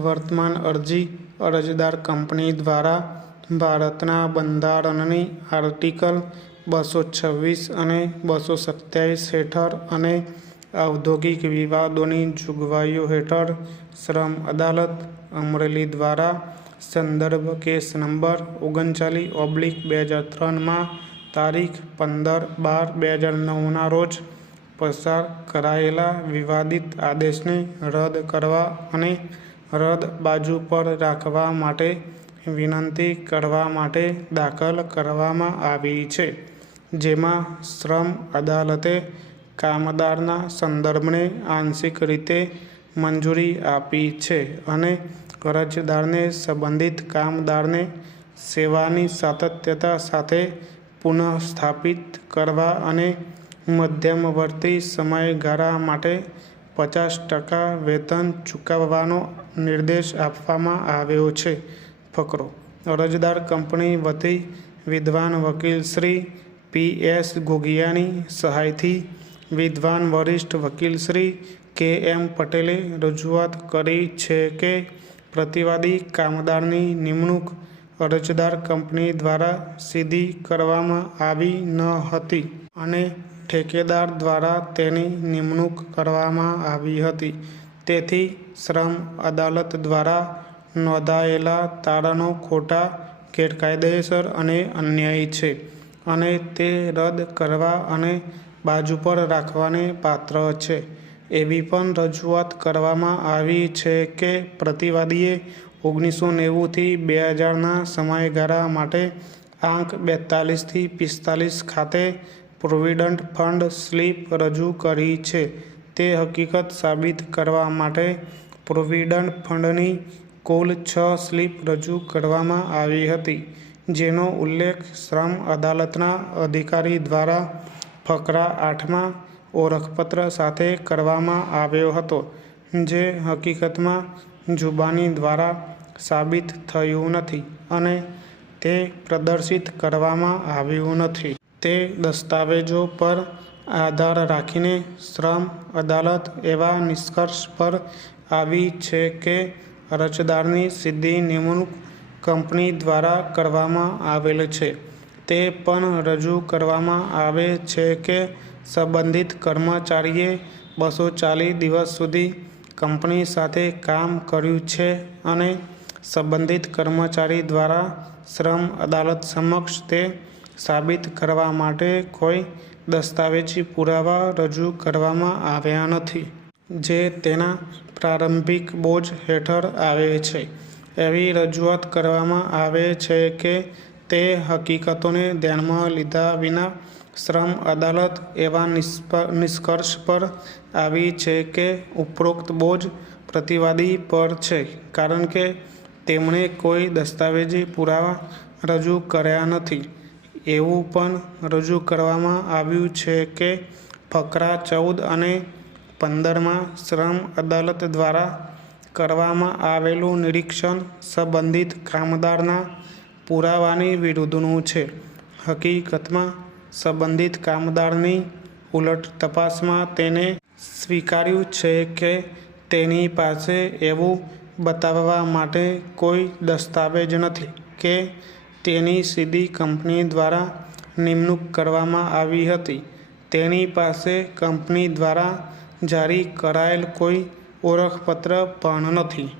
વર્તમાન અરજી અરજદાર કંપની દ્વારા ભારતના બંધારણની આર્ટિકલ 226 અને 227 હેઠળ અને ઔદ્યોગિક વિવાદોની જોગવાઈઓ હેઠળ શ્રમ અદાલત અમરેલી દ્વારા સંદર્ભ કેસ નંબર 39/2003 તારીખ 15/12/2009 રોજ પસાર કરાયેલા વિવાદિત આદેશને રદ કરવા અને રદ બાજુ પર રાખવા માટે વિનંતી કરવા માટે દાખલ કરવામાં આવી છે, જેમાં શ્રમ અદાલતે કામદારના સંદર્ભને આંશિક રીતે મંજૂરી આપી છે અને અરજદારને સંબંધિત કામદારને સેવાની સાતત્યતા સાથે પુનઃસ્થાપિત કરવા અને મધ્યમવર્તી સમયગાળા માટે 50% વેતન ચૂકવવાનો નિર્દેશ આપવામાં આવ્યો છે. ફકરો: અરજદાર કંપની વતી વિદ્વાન વકીલ શ્રી P.S. ગોગિયાની સહાયથી વિદ્વાન વરિષ્ઠ વકીલ શ્રી K.M. પટેલે રજૂઆત કરી છે કે પ્રતિવાદી કામદારની નિમણૂક અરજદાર કંપની દ્વારા સીધી કરવામાં આવી ન હતી અને ઠેકેદાર દ્વારા તેની નિમણૂક કરવામાં આવી હતી. તેથી શ્રમ અદાલત દ્વારા નોંધાયેલા તારણો ખોટા, ગેરકાયદેસર અને અન્યાયી છે અને તે રદ કરવા અને બાજુ પર રાખવાને પાત્ર છે. એવી પણ રજૂઆત કરવામાં આવી છે કે પ્રતિવાદીએ 1990થી 2000ના સમયગાળા માટે આંક 42 થી 45 ખાતે પ્રોવિડન્ટ ફંડ સ્લીપ રજૂ કરી છે. તે હકીકત સાબિત કરવા માટે પ્રોવિડન્ટ ફંડની કુલ 6 સ્લીપ રજૂ કરવામાં આવી હતી, જેનો ઉલ્લેખ શ્રમ અદાલતના અધિકારી દ્વારા ફકરા 8માં ઓળખપત્ર સાથે કરવામાં આવ્યો હતો, જે હકીકતમાં જુબાની દ્વારા સાબિત થયું નથી અને તે પ્રદર્શિત કરવામાં આવ્યું નથી. તે દસ્તાવેજો પર આધાર રાખીને શ્રમ અદાલત એવા નિષ્કર્ષ પર આવી છે કે અરજદારની સીધી નિમણૂક કંપની દ્વારા કરવામાં આવેલ છે. તે પણ રજૂ કરવામાં આવે છે કે સંબંધિત કર્મચારીએ 240 દિવસ સુધી કંપની સાથે કામ કર્યું છે અને સંબંધિત કર્મચારી દ્વારા શ્રમ અદાલત સમક્ષ તે સાબિત કરવા માટે કોઈ દસ્તાવેજી પુરાવા રજૂ કરવામાં આવ્યા નથી, જે તેના પ્રારંભિક બોજ હેઠળ આવે છે. એવી રજૂઆત કરવામાં આવે છે કે તે હકીકતોને ધ્યાનમાં લીધા વિના શ્રમ અદાલત એવા નિષ્કર્ષ પર આવી છે કે ઉપરોક્ત બોજ પ્રતિવાદી પર છે, કારણ કે તેમણે કોઈ દસ્તાવેજી પુરાવા રજૂ કર્યા નથી. એવું પણ રજૂ કરવામાં આવ્યું છે કે ફકરા 14 અને 15માં શ્રમ અદાલત દ્વારા કરવામાં આવેલું નિરીક્ષણ સંબંધિત કામદારના પુરાવાની વિરુદ્ધનું છે. હકીકતમાં સંબંધિત કામદારની ઉલટ તપાસમાં તેને સ્વીકાર્યું છે કે તેની પાસે એવું બતાવવા માટે કોઈ દસ્તાવેજ નથી કે તેની સીધી કંપની દ્વારા નિમણૂક કરવામાં આવી હતી. તેની પાસે કંપની દ્વારા જારી કરાયેલ કોઈ ઓળખપત્ર પણ નથી.